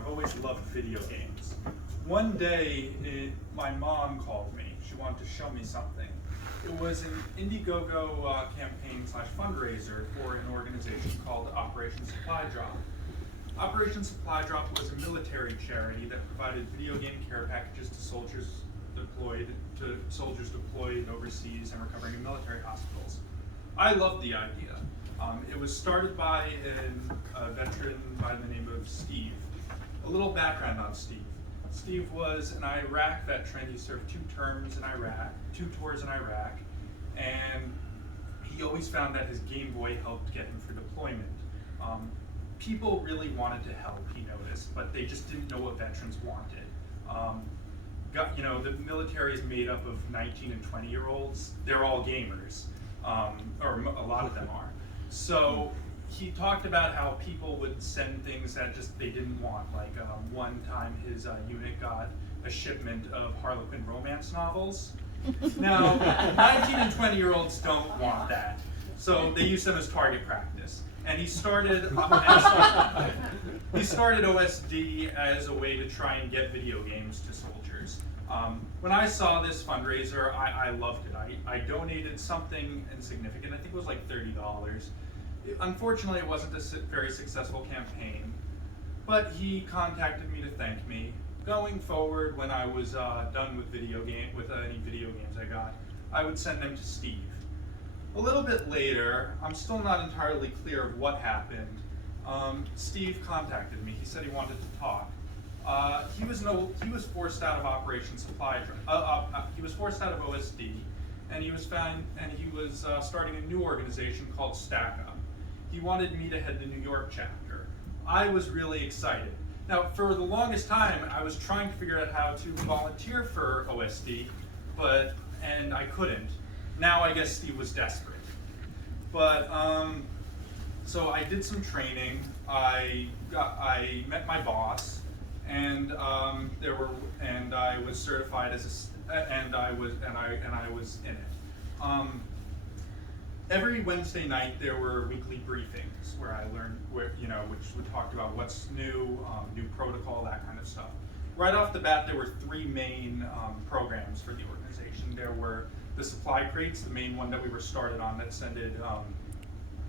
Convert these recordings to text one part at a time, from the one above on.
I've always loved video games. One day, my mom called me. She wanted to show me something. It was an Indiegogo campaign / fundraiser for an organization called Operation Supply Drop. Operation Supply Drop was a military charity that provided video game care packages to soldiers deployed overseas and recovering in military hospitals. I loved the idea. It was started by a veteran by the name of Steve. A little background on Steve. Steve was an Iraq veteran. He served 2 tours in Iraq, and he always found that his Game Boy helped get him for deployment. People really wanted to help, he noticed, but they just didn't know what veterans wanted. The military is made up of 19 and 20-year-olds. They're all gamers, or a lot of them are. So he talked about how people would send things that just they didn't want. Like one time his unit got a shipment of Harlequin romance novels. Now, 19 and 20-year-olds don't want that. So they use them as target practice. And he started OSD as a way to try and get video games to soldiers. When I saw this fundraiser, I loved it. I donated something insignificant. I think it was like $30. Unfortunately, it wasn't a very successful campaign, but he contacted me to thank me. Going forward, when I was done with any video games I got, I would send them to Steve. A little bit later, I'm still not entirely clear of what happened. Steve contacted me. He said he wanted to talk. He was forced out of Operation Supply Drop. He was forced out of OSD, and he was starting a new organization called Stack Up. He wanted me to head the New York chapter. I was really excited. Now, for the longest time, I was trying to figure out how to volunteer for OSD, and I couldn't. Now I guess Steve was desperate. But so I did some training. I met my boss, and I was certified and I was in it. Every Wednesday night there were weekly briefings where I learned which would talk about what's new, new protocol, that kind of stuff. Right off the bat, there were 3 main programs for the organization. There were the supply crates, the main one that we were started on, that sent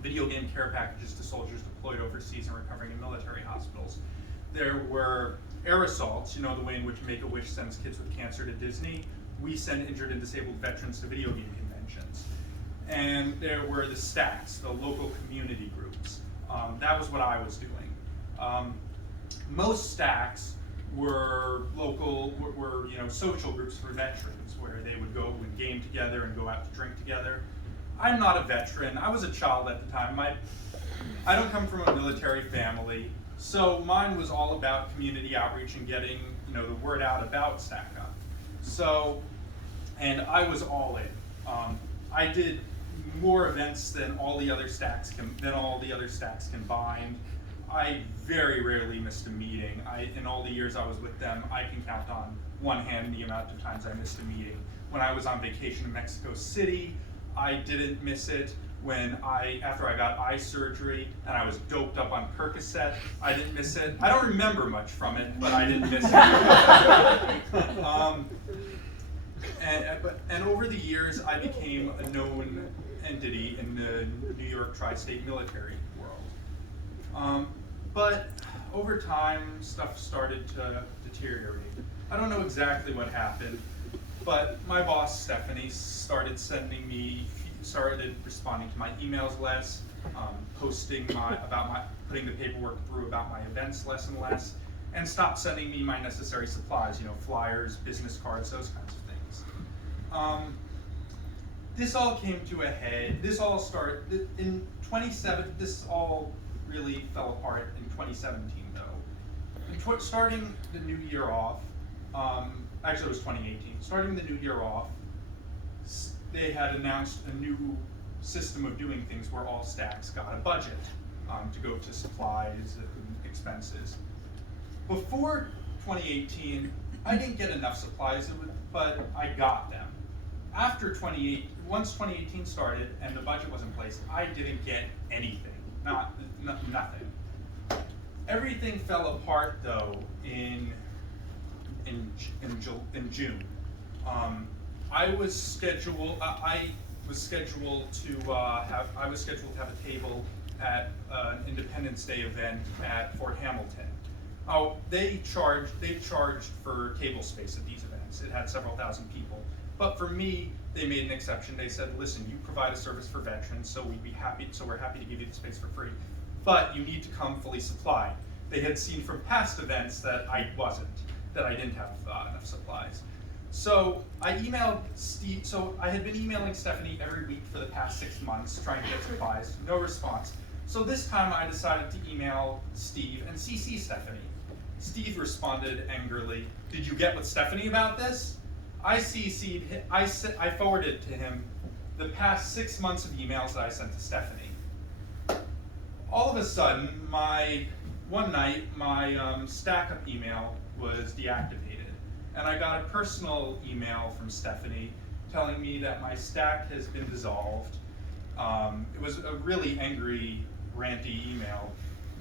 video game care packages to soldiers deployed overseas and recovering in military hospitals. There were air assaults, the way in which Make-A-Wish sends kids with cancer to Disney. We send injured and disabled veterans to video game conventions. And there were the stacks, the local community groups. That was what I was doing. Most stacks were social groups for veterans, where they would go and game together and go out to drink together. I'm not a veteran. I was a child at the time. I don't come from a military family, so mine was all about community outreach and getting the word out about Stack Up. So, and I was all in. I did more events than all the other stacks combined. I very rarely missed a meeting. In all the years I was with them, I can count on one hand the amount of times I missed a meeting. When I was on vacation in Mexico City, I didn't miss it. After I got eye surgery and I was doped up on Percocet, I didn't miss it. I don't remember much from it, but I didn't miss it. And over the years, I became a known entity in the New York tri-state military world. But over time, stuff started to deteriorate. I don't know exactly what happened, but my boss, Stephanie, started responding to my emails less, putting the paperwork through about my events less and less, and stopped sending me my necessary supplies, flyers, business cards, those kinds of things. This all came to a head. This all started in 2017. This all really fell apart in 2017, though. Starting the new year off, actually it was 2018. Starting the new year off, they had announced a new system of doing things where all stacks got a budget to go to supplies and expenses. Before 2018, I didn't get enough supplies, but I got them. Once 2018 started and the budget was in place, I didn't get anything, nothing. Everything fell apart though in June. I was scheduled to have a table at an Independence Day event at Fort Hamilton. Oh, they charged for table space at these events. It had several thousand people. But for me, they made an exception. They said, listen, you provide a service for veterans, so we're happy to give you the space for free. But you need to come fully supplied. They had seen from past events that I didn't have enough supplies. So I emailed Steve, so I had been emailing Stephanie every week for the past 6 months, trying to get supplies, no response. So this time I decided to email Steve and CC Stephanie. Steve responded angrily, "Did you get with Stephanie about this?" I CC'd him, I forwarded to him the past 6 months of emails that I sent to Stephanie. All of a sudden, one night, my StackUp email was deactivated, and I got a personal email from Stephanie telling me that my stack has been dissolved. It was a really angry, ranty email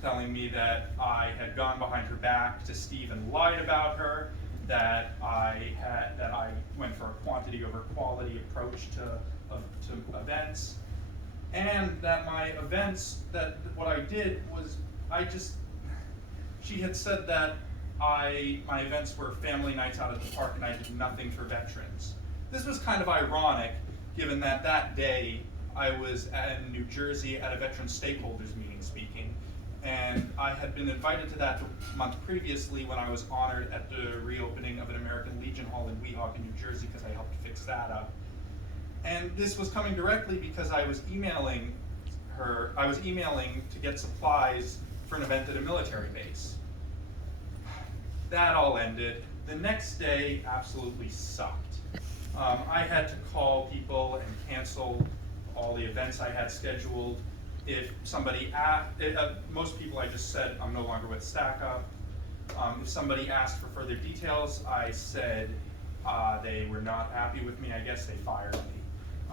telling me that I had gone behind her back to Steve and lied about her, that I went for a quantity over quality approach to events, and that my events, that what I did was she had said that my events were family nights out at the park and I did nothing for veterans. This was kind of ironic, given that that day I was in New Jersey at a veteran stakeholders meeting speaking, and I had been invited to that the month previously when I was honored at the reopening of an American Legion Hall in Weehawken, New Jersey, because I helped fix that up. And this was coming directly because I was emailing to get supplies for an event at a military base. That all ended. The next day absolutely sucked. I had to call people and cancel all the events I had scheduled. If somebody asked, most people I just said I'm no longer with StackUp. If somebody asked for further details, I said they were not happy with me. I guess they fired me.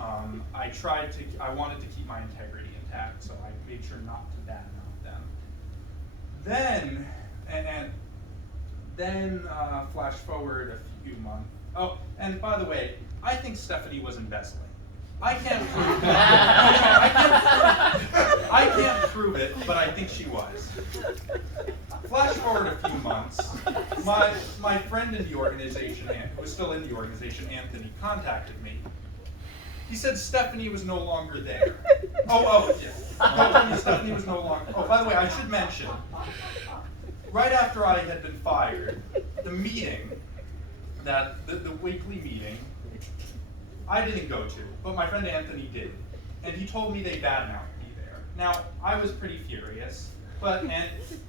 I wanted to keep my integrity intact, so I made sure not to badmouth them. Then flash forward a few months. Oh, and by the way, I think Stephanie was embezzling. I can't prove it. I can't prove it, but I think she was. Flash forward a few months. My friend in the organization, who was still in the organization, Anthony, contacted me. He said Stephanie was no longer there. Yeah. Stephanie was no longer. Oh, by the way, I should mention, right after I had been fired, the meeting, the weekly meeting, I didn't go to, but my friend Anthony did. And he told me they badmouthed me there. Now, I was pretty furious, and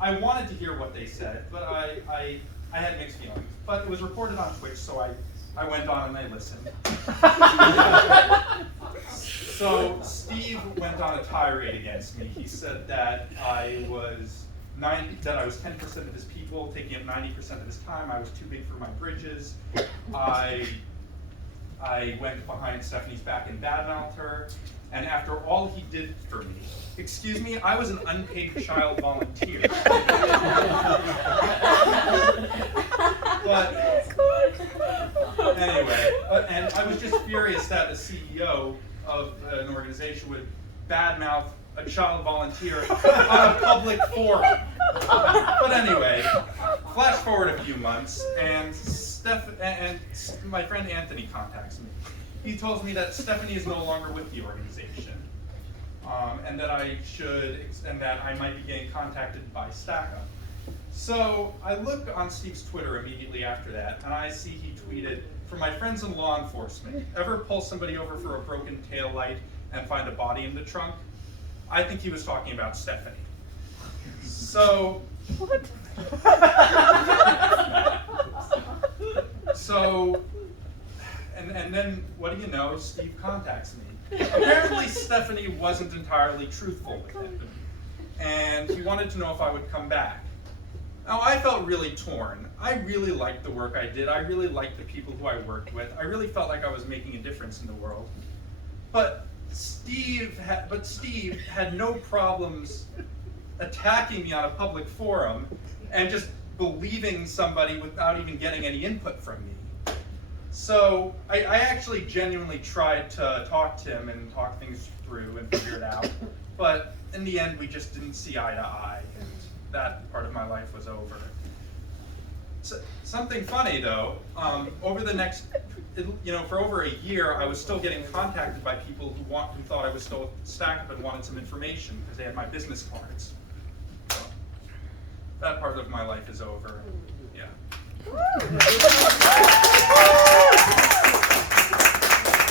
I wanted to hear what they said, but I had mixed feelings. But it was reported on Twitch, so I went on and I listened. So Steve went on a tirade against me. He said that I was 10% of his people, taking up 90% of his time. I was too big for my britches. I went behind Stephanie's back and badmouthed her. And after all he did for me, excuse me, I was an unpaid child volunteer. But anyway, and I was just furious that a CEO of an organization would badmouth a child volunteer on a public forum. But anyway, flash forward a few months, and my friend Anthony contacts me. He tells me that Stephanie is no longer with the organization, and that I might be getting contacted by StackUp. So I look on Steve's Twitter immediately after that, and I see he tweeted, "For my friends in law enforcement, ever pull somebody over for a broken taillight and find a body in the trunk?" I think he was talking about Stephanie. So, and then what do you know? Steve contacts me. Apparently Stephanie wasn't entirely truthful with him, and he wanted to know if I would come back. Now, I felt really torn. I really liked the work I did. I really liked the people who I worked with. I really felt like I was making a difference in the world. But Steve had no problems attacking me on a public forum and just believing somebody without even getting any input from me. So I actually genuinely tried to talk to him and talk things through and figure it out. But in the end, we just didn't see eye to eye, and that part of my life was over. So, something funny though, over the next, for over a year, I was still getting contacted by people who thought I was still at Stack Up and wanted some information because they had my business cards. So, that part of my life is over. Yeah.